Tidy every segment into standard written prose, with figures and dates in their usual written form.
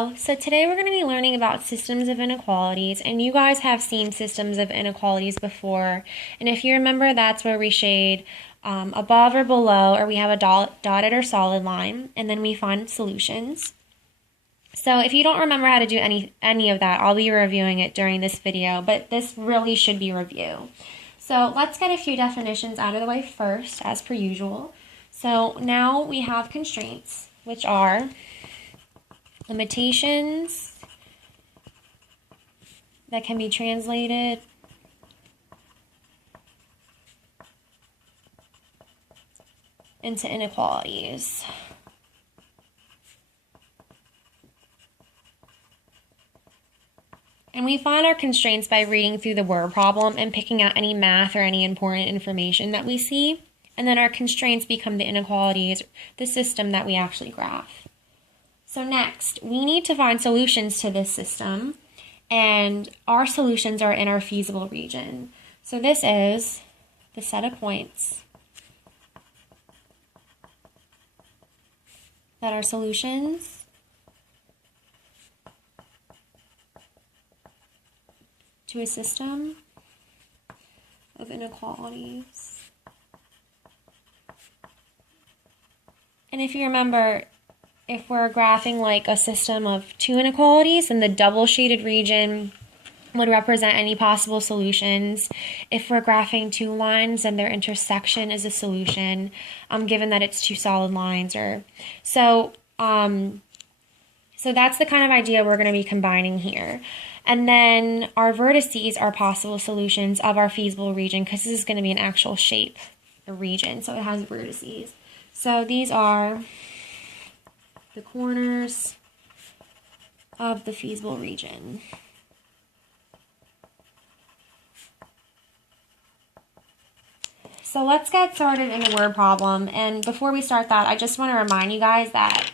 Hello, so today we're going to be learning about systems of inequalities, and you guys have seen systems of inequalities before, and if you remember, that's where we shade above or below, or we have a dotted or solid line, and then we find solutions. So if you don't remember how to do any of that, I'll be reviewing it during this video, but this really should be review. So let's get a few definitions out of the way first, as per usual. So now we have constraints, which are limitations that can be translated into inequalities. And we find our constraints by reading through the word problem and picking out any math or any important information that we see. And then our constraints become the inequalities, the system that we actually graph. So next, we need to find solutions to this system, and our solutions are in our feasible region. So this is the set of points that are solutions to a system of inequalities. And if you remember, if we're graphing like a system of two inequalities, then the double shaded region would represent any possible solutions. If we're graphing two lines, then their intersection is a solution, given that it's two solid lines. So that's the kind of idea we're going to be combining here. And then our vertices are possible solutions of our feasible region, because this is going to be an actual shape, a region, so it has vertices. So these are the corners of the feasible region. So let's get started in the word problem. And before we start that, I just want to remind you guys that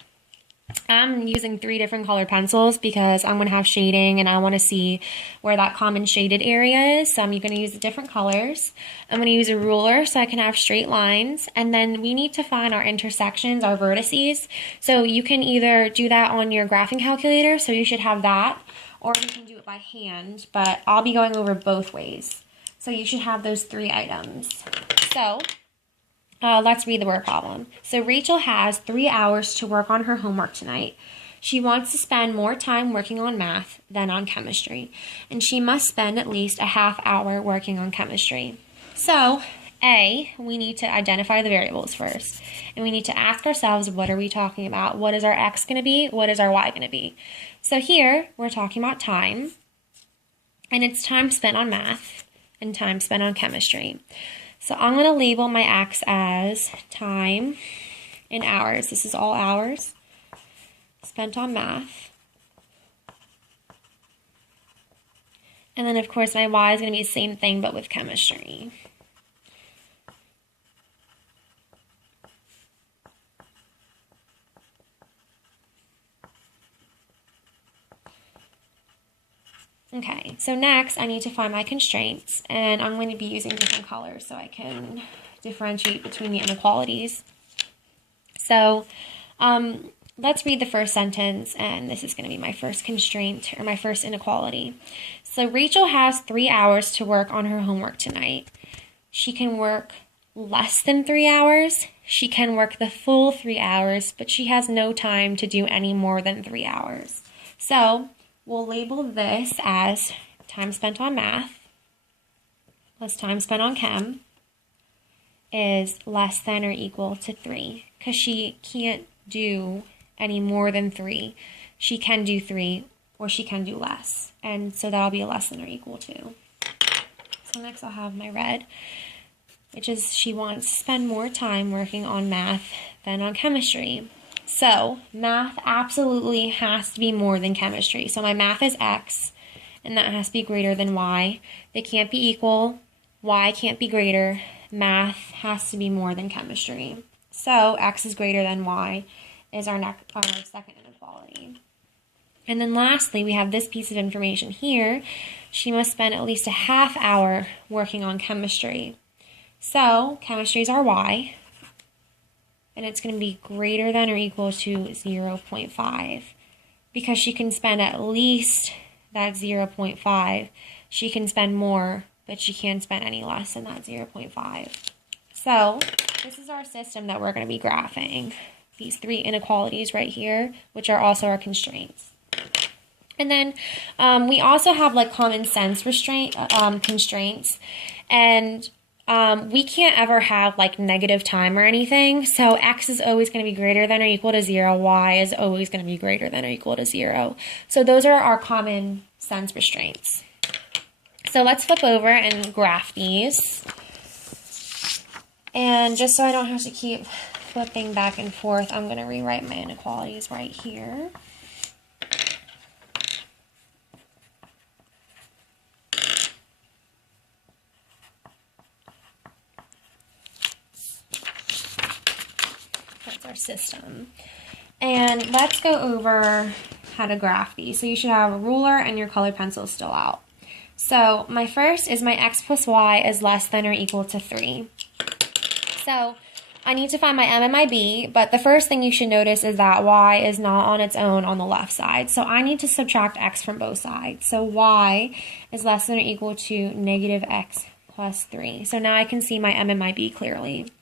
I'm using 3 different colored pencils because I'm going to have shading and I want to see where that common shaded area is. So I'm going to use the different colors. I'm going to use a ruler so I can have straight lines. And then we need to find our intersections, our vertices. So you can either do that on your graphing calculator, so you should have that, or you can do it by hand, but I'll be going over both ways. So you should have those 3 items. So let's read the word problem. So Rachel has 3 hours to work on her homework tonight. She wants to spend more time working on math than on chemistry, and she must spend at least a half hour working on chemistry. So A, we need to identify the variables first, and we need to ask ourselves, what are we talking about? What is our x going to be? What is our y going to be? So here we're talking about time, and it's time spent on math and time spent on chemistry. So I'm going to label my x as time in hours. This is all hours spent on math. And then, of course, my y is going to be the same thing, but with chemistry. Okay, so next I need to find my constraints, and I'm going to be using different colors so I can differentiate between the inequalities. So let's read the first sentence, and this is going to be my first constraint, or my first inequality. So Rachel has 3 hours to work on her homework tonight. She can work less than 3 hours. She can work the full 3 hours, but she has no time to do any more than 3 hours. So we'll label this as time spent on math plus time spent on chem is less than or equal to 3, because she can't do any more than 3. She can do 3, or she can do less, and so that'll be a less than or equal to. So next I'll have my red, which is she wants to spend more time working on math than on chemistry. So math absolutely has to be more than chemistry. So my math is x, and that has to be greater than y. They can't be equal. Y can't be greater. Math has to be more than chemistry. So x is greater than y is our second inequality. And then lastly, we have this piece of information here. She must spend at least a half hour working on chemistry. So chemistry is our y, and it's going to be greater than or equal to 0.5, because she can spend at least that 0.5. She can spend more, but she can't spend any less than that 0.5. So this is our system that we're going to be graphing. These three inequalities right here, which are also our constraints. And then we also have like common sense constraints. And we can't ever have like negative time or anything. So x is always going to be greater than or equal to 0. Y is always going to be greater than or equal to 0. So those are our common sense restraints. So let's flip over and graph these. And just so I don't have to keep flipping back and forth, I'm going to rewrite my inequalities right here. That's our system. And let's go over how to graph these. So you should have a ruler and your colored pencil still out. So my first is my x plus y is less than or equal to 3. So I need to find my m and my b, but the first thing you should notice is that y is not on its own on the left side. So I need to subtract x from both sides. So y is less than or equal to negative x plus 3. So now I can see my m and my b clearly.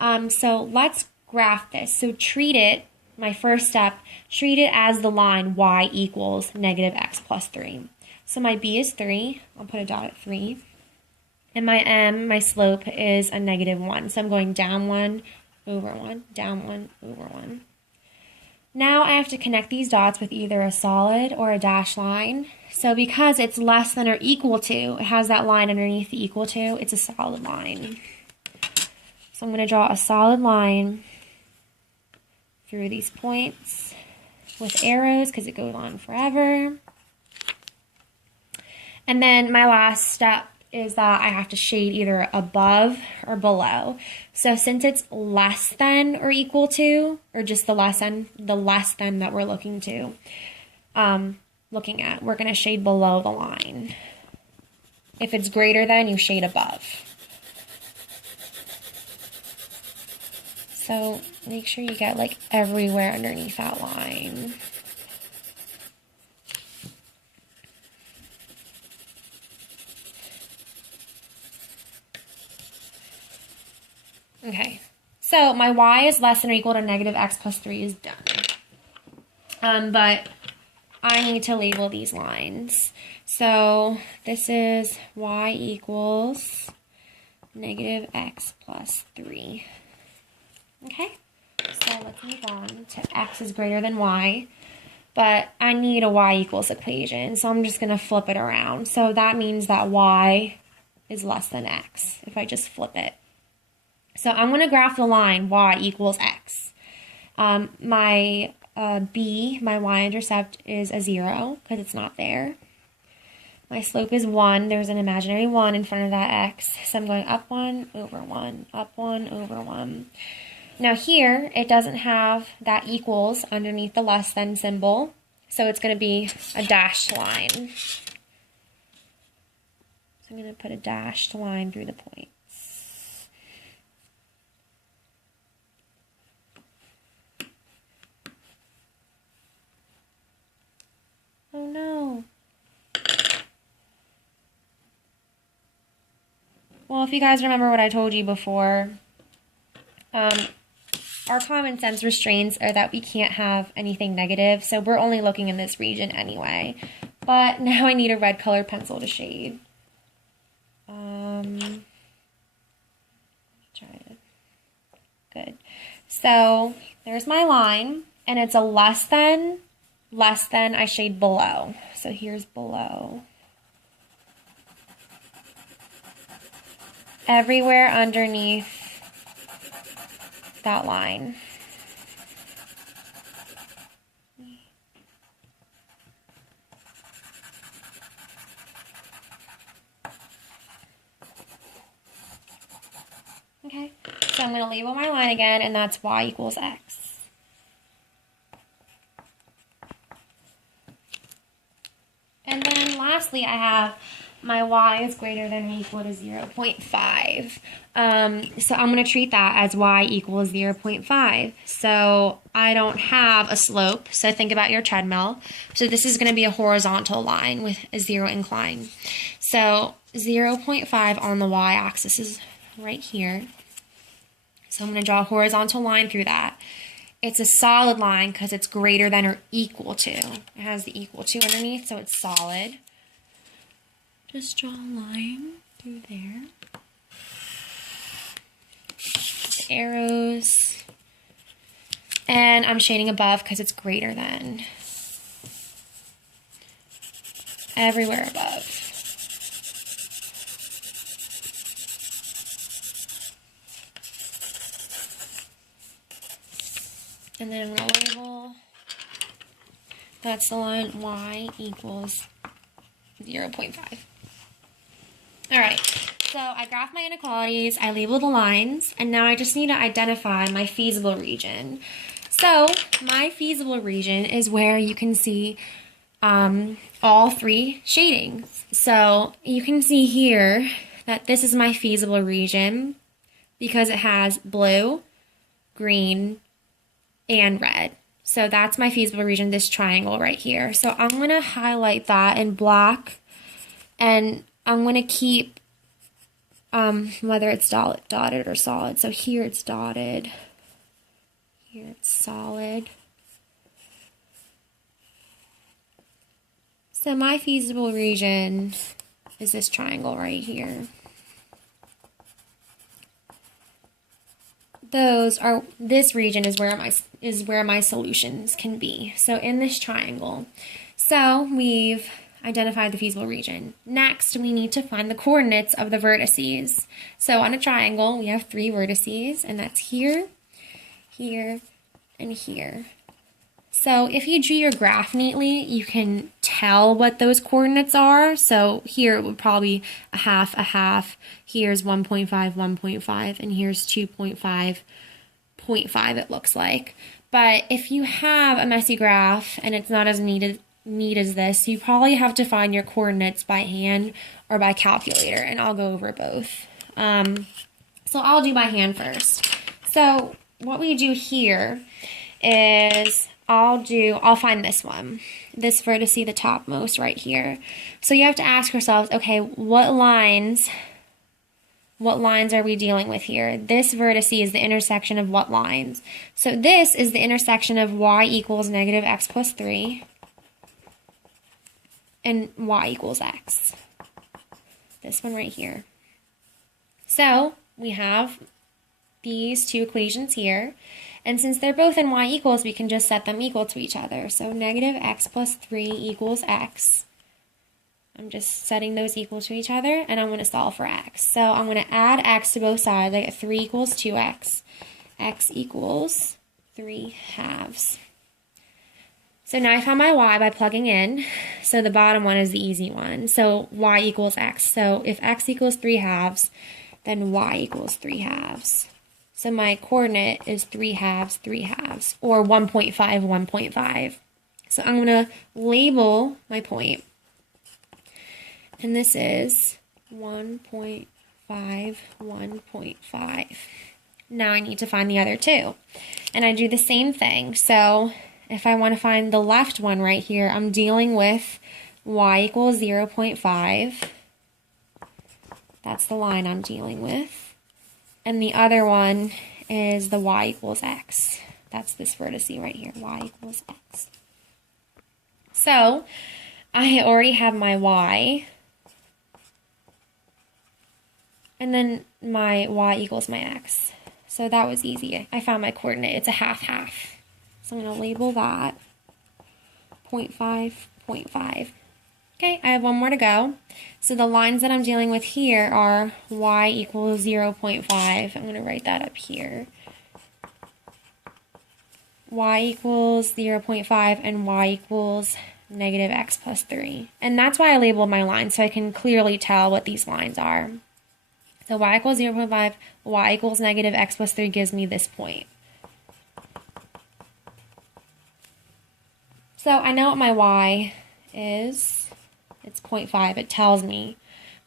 So let's graph this. So treat it, my first step, treat it as the line y equals negative x plus 3. So my b is 3. I'll put a dot at 3. And my m, my slope, is a negative 1. So I'm going down 1, over 1, down 1, over 1. Now I have to connect these dots with either a solid or a dashed line. So because it's less than or equal to, it has that line underneath the equal to, it's a solid line. So I'm going to draw a solid line through these points with arrows because it goes on forever. And then my last step is that I have to shade either above or below. So since it's less than or equal to, or just the less than that we're looking at, we're going to shade below the line. If it's greater than, you shade above. So make sure you get like everywhere underneath that line. Okay, so my y is less than or equal to negative x plus 3 is done. But I need to label these lines. So this is y equals negative x plus 3. Okay, so let's move on to x is greater than y. But I need a y equals equation, so I'm just going to flip it around. So that means that y is less than x if I just flip it. So I'm going to graph the line y equals x. My b, my y-intercept, is a 0 because it's not there. My slope is 1. There's an imaginary 1 in front of that x. So I'm going up 1, over 1, up 1, over 1. Now here, it doesn't have that equals underneath the less than symbol. So it's going to be a dashed line. So I'm going to put a dashed line through the point. Oh no. Well, if you guys remember what I told you before, our common sense restraints are that we can't have anything negative, so we're only looking in this region anyway. But now I need a red colored pencil to shade. Good. So there's my line, and it's a less than, I shade below. So here's below. Everywhere underneath that line. Okay, so I'm going to label my line again, and that's y equals x. And then lastly, I have my y is greater than or equal to 0.5. So I'm going to treat that as y equals 0.5. So I don't have a slope, so think about your treadmill. So this is going to be a horizontal line with a 0 incline. So 0.5 on the y-axis is right here. So I'm going to draw a horizontal line through that. It's a solid line because it's greater than or equal to. It has the equal to underneath, so it's solid. Just draw a line through there. Arrows. And I'm shading above because it's greater than. Everywhere above. And then I'm going to label, that's the line y equals 0.5. All right, so I graphed my inequalities, I labeled the lines, and now I just need to identify my feasible region. So my feasible region is where you can see all three shadings. So you can see here that this is my feasible region because it has blue, green, and red. So that's my feasible region, this triangle right here. So I'm going to highlight that in black, and I'm going to keep whether it's dotted or solid. So here it's dotted, here it's solid. So my feasible region is this triangle right here. This region is where my solutions can be. So in this triangle. So we've identified the feasible region. Next, we need to find the coordinates of the vertices. So on a triangle, we have 3 vertices, and that's here, here, and here. So if you drew your graph neatly, you can tell what those coordinates are. So here it would probably be a half. Here's 1.5, 1.5, and here's 2.5, 0.5 it looks like. But if you have a messy graph and it's not as neat as this, you probably have to find your coordinates by hand or by calculator, and I'll go over both. So I'll do by hand first. So what we do here is I'll find this one, this vertex, the topmost right here. So you have to ask yourselves, okay, what lines are we dealing with here? This vertex is the intersection of what lines? So this is the intersection of y equals negative x plus 3 and y equals x. This one right here. So we have these two equations here. And since they're both in y equals, we can just set them equal to each other. So negative x plus 3 equals x. I'm just setting those equal to each other, and I'm going to solve for x. So I'm going to add x to both sides. I get 3 equals 2x. X equals 3 halves. So now I found my y by plugging in. So the bottom one is the easy one. So y equals x. So if x equals 3 halves, then y equals 3 halves. So my coordinate is 3 halves, or 1.5, 1.5. So I'm going to label my point. And this is 1.5, 1.5. Now I need to find the other two. And I do the same thing. So if I want to find the left one right here, I'm dealing with y equals 0.5. That's the line I'm dealing with. And the other one is the y equals x. That's this vertex right here, y equals x. So I already have my y. And then my y equals my x. So that was easy. I found my coordinate. It's a half. So I'm going to label that 0.5, 0.5. Okay, I have one more to go. So the lines that I'm dealing with here are y equals 0.5. I'm going to write that up here. Y equals 0.5 and y equals negative x plus 3. And that's why I labeled my lines, so I can clearly tell what these lines are. So y equals 0.5, y equals negative x plus 3 gives me this point. So I know what my y is. It's 0.5. It tells me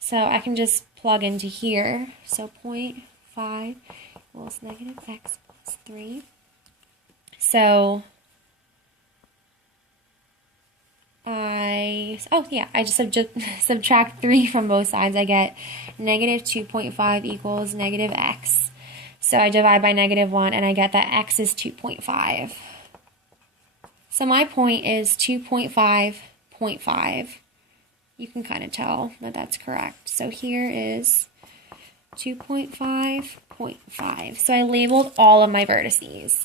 So I can just plug into here. So 0.5 equals negative x plus 3. So I just subtract 3 from both sides. I get negative 2.5 equals negative x. So I divide by negative 1, and I get that x is 2.5. So my point is 2.5.5. You can kind of tell that that's correct. So here is 2.5.5. So I labeled all of my vertices.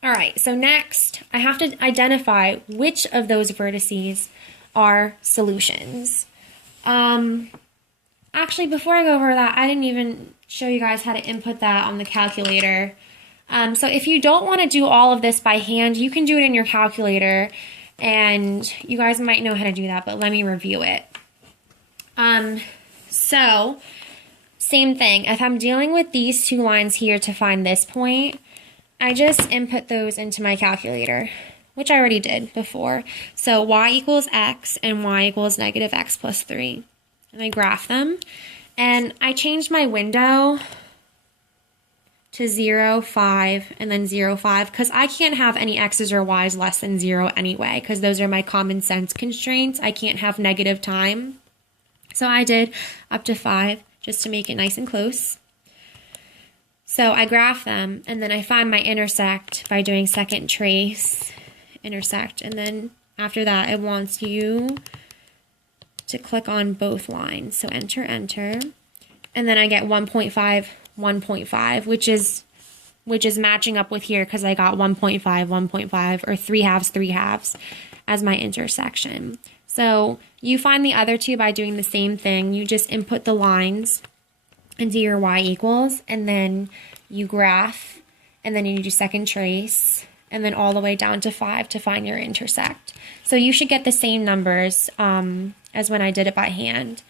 All right, so next I have to identify which of those vertices are solutions. Actually, before I go over that, I didn't even show you guys how to input that on the calculator. So if you don't want to do all of this by hand, you can do it in your calculator, and you guys might know how to do that, but let me review it. So same thing, if I'm dealing with these two lines here to find this point, I just input those into my calculator, which I already did before. So y equals x and y equals negative x plus 3. And I graph them. And I changed my window to 0, 5, and then 0, 5, because I can't have any x's or y's less than 0 anyway, because those are my common sense constraints. I can't have negative time. So I did up to 5 just to make it nice and close. So I graph them, and then I find my intersect by doing second trace, intersect, and then after that it wants you to click on both lines. So enter, enter, and then I get 1.5, 1.5, which is matching up with here because I got 1.5, 1.5, or 3 halves, 3 halves as my intersection. So you find the other two by doing the same thing. You just input the lines into your y equals, and then you graph, and then you do second trace, and then all the way down to 5 to find your intersect. So you should get the same numbers as when I did it by hand.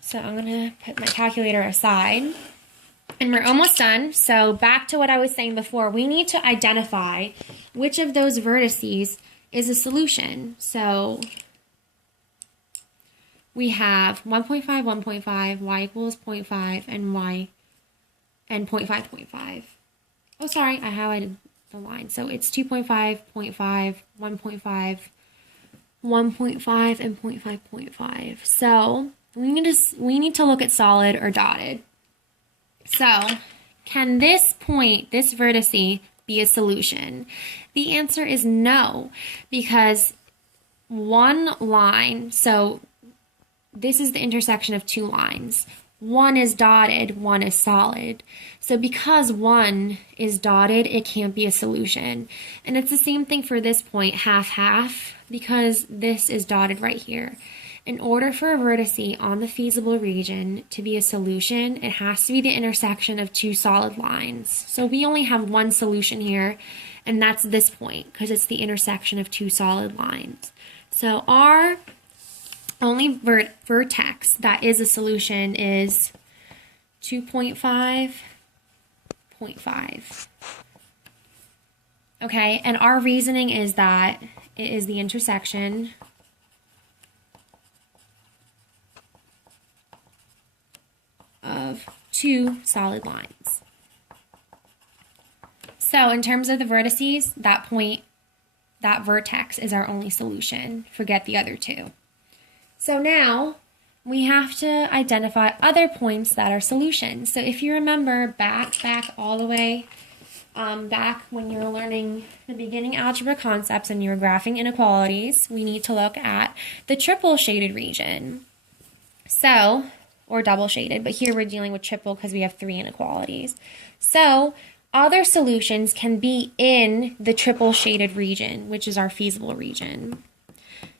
So I'm going to put my calculator aside, and we're almost done. So back to what I was saying before, we need to identify which of those vertices is a solution. So we have 1.5, 1.5, y equals 0.5, and 0.5, 0.5. Oh, sorry, I highlighted the line. So it's 2.5, 0.5, 1.5, 1.5, and 0.5, 0.5. So we need to look at solid or dotted. So can this point, this vertice, be a solution? The answer is no, because one line, so this is the intersection of two lines. One is dotted, one is solid. So because one is dotted, it can't be a solution. And it's the same thing for this point, half, half, because this is dotted right here. In order for a vertice on the feasible region to be a solution, it has to be the intersection of two solid lines. So we only have one solution here, and that's this point, because it's the intersection of two solid lines. So our only vertex that is a solution is 2.5, 0.5. Okay, and our reasoning is that it is the intersection of two solid lines. So in terms of the vertices, that point, that vertex is our only solution. Forget the other two. So now we have to identify other points that are solutions. So if you remember back all the way back when you were learning the beginning algebra concepts and you were graphing inequalities, we need to look at the triple shaded region. So, or double shaded, but here we're dealing with triple because we have 3 inequalities. So other solutions can be in the triple shaded region, which is our feasible region.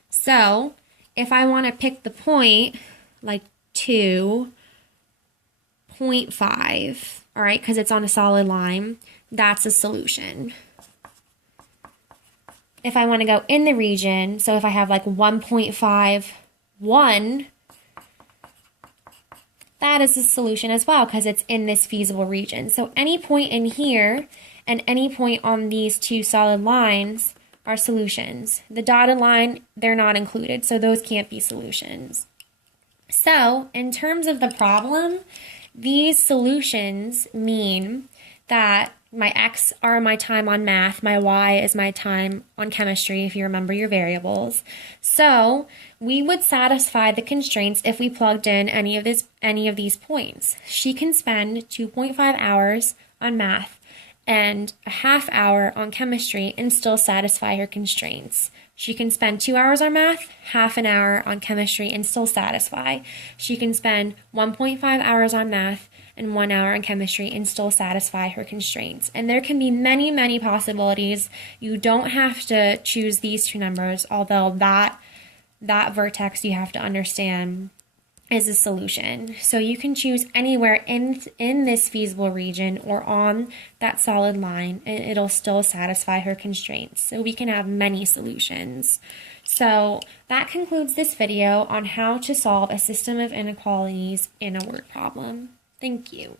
So if I want to pick the point, like 2.5, all right, because it's on a solid line, that's a solution. If I want to go in the region, so if I have like 1.51, that is a solution as well because it's in this feasible region. So any point in here and any point on these two solid lines are solutions. The dotted line, they're not included, so those can't be solutions. So in terms of the problem, these solutions mean that my x are my time on math, my y is my time on chemistry, if you remember your variables. So we would satisfy the constraints if we plugged in any of these points. She can spend 2.5 hours on math and a half hour on chemistry and still satisfy her constraints. She can spend 2 hours on math, half an hour on chemistry, and still satisfy. She can spend 1.5 hours on math and 1 hour on chemistry and still satisfy her constraints. And there can be many, many possibilities. You don't have to choose these two numbers, although that vertex you have to understand is a solution. So you can choose anywhere in this feasible region or on that solid line, and it'll still satisfy her constraints. So we can have many solutions. So that concludes this video on how to solve a system of inequalities in a word problem. Thank you.